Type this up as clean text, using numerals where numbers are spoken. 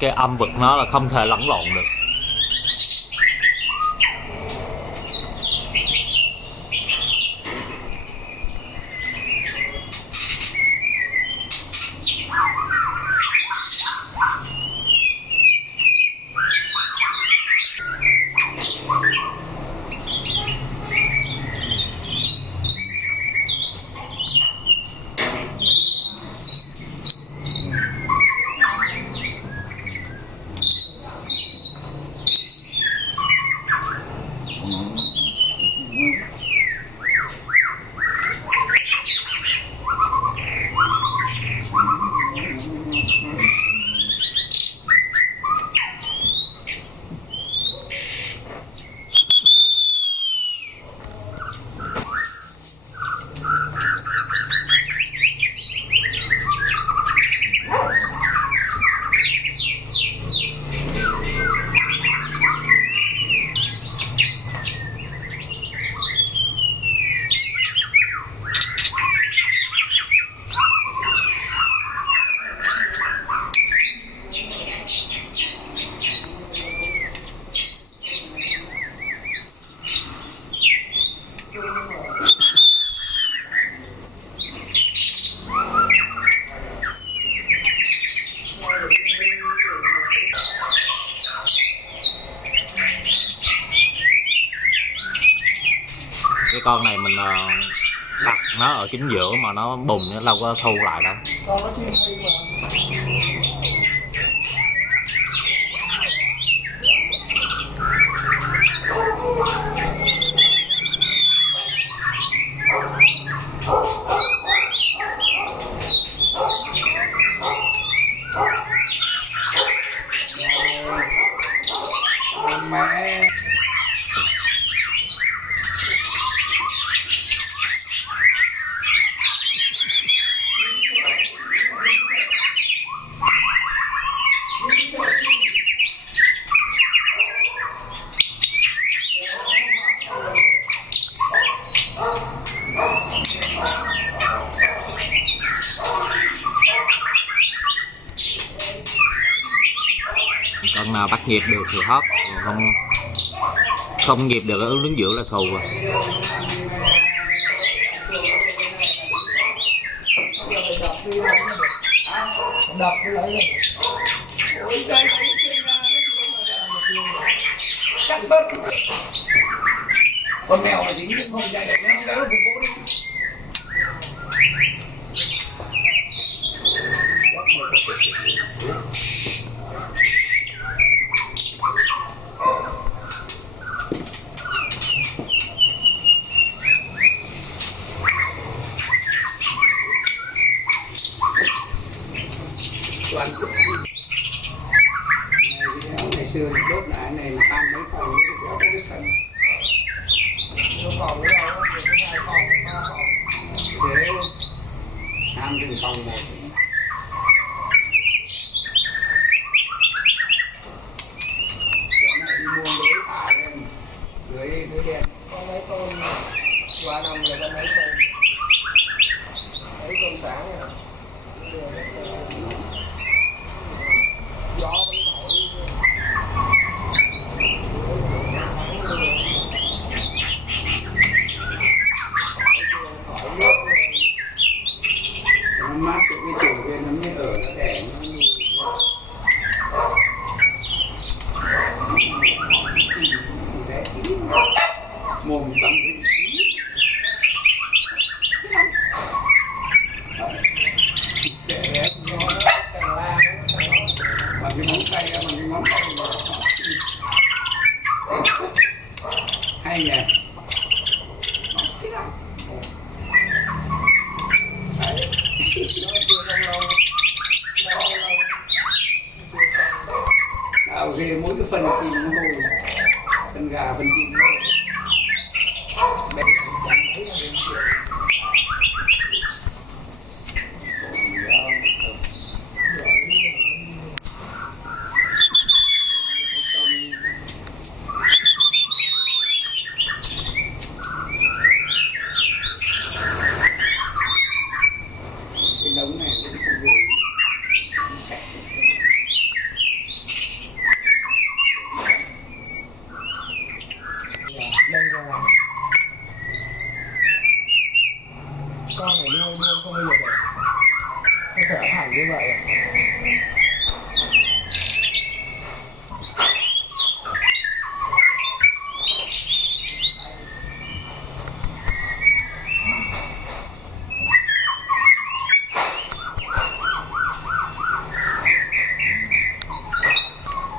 Cái âm vực nó là không thể lẫn lộn được. Cái con này mình đặt nó ở chính giữa mà nó bùng nó đâu có thu lại đâu. Con nào bắt nhịp được thì hót, không nhịp được ở đứng giữa là xù rồi. Con mèo là dính không chạy được nó kéo được bố đi. Ngày xưa đốt lại này tan mấy phòng nó cái sân. Một phòng nữa đâu, hai phòng, ba phòng. Thế ham từng phòng một. Chỗ này đi mua lưới thả lên, lưới đen. Có mấy con qua năm rồi có mấy con sáng à. Gió vẫn thổi. Mát cái chuồng ghê mỗi cái phần chim nó mồi, phần gà phần chim nó mồi. Đây là trăm mấy là đến triệu. Cái đống này cũng không gửi. Đây là con này nuôi không bao giờ được, nó thở thẳng như vậy.